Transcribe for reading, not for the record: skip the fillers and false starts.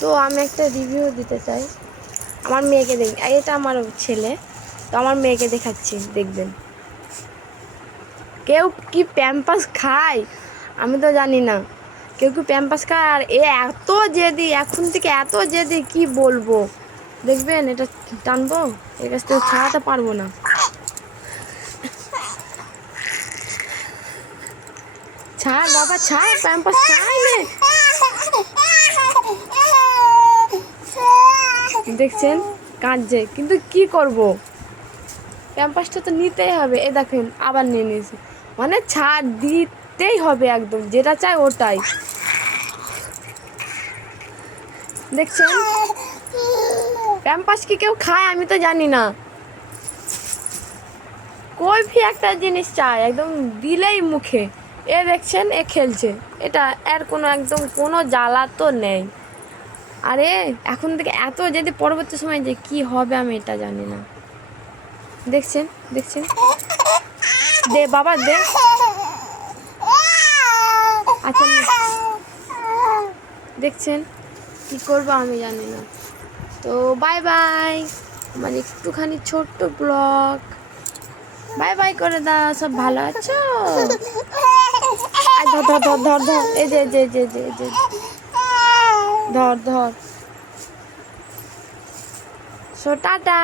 তো আমি একটা রিভিউ দিতে চাই। আমার মেয়েকে দেখ, এটা আমার ছেলে, তো আমার মেয়েকে দেখাচ্ছি, দেখবেন। কেউ কি প্যাম্পাস খায় আমি তো জানি না, কেউ কি প্যাম্পাস খায়। আর এ এত জেদি, এখন থেকে এত জেদি কি বলবো। দেখবেন এটা টানবো, এর কাছ থেকে ছাড়াতে পারবো না। ছাড় বাবা, ছাড়, প্যাম্পাস খায় নে। দেখছেন কাঁদছে, কিন্তু কি করব, প্যাম্পাসটা তো নিতেই হবে। এ দেখেন আবার নিয়ে নিয়েছে, মানে ছাড় দিতেই হবে, একদম যেটা চাই ওটাই। দেখছেন প্যাম্পাস কি কেউ খায় আমি তো জানি না। কই ভি একটা জিনিস চায় একদম দিলেই মুখে। এ দেখছেন এ খেলছে, এটা এর কোনো একদম কোনো জ্বালা তো নেই। আরে এখন থেকে এত যদি পরবর্তী সময় যে কি হবে আমি এটা জানি না। দেখছেন দেখছেন, দে বাবা দে। আচ্ছা দেখছেন কি করবো আমি জানি না। তো বাই বাই, আমার একটুখানি ছোট্ট ব্লগ। বাই বাই করে দাও, সব ভালো আছো? ধর ধর ধর ধর ধর, এই যে যে যে যে যে ধর ধর। So tata.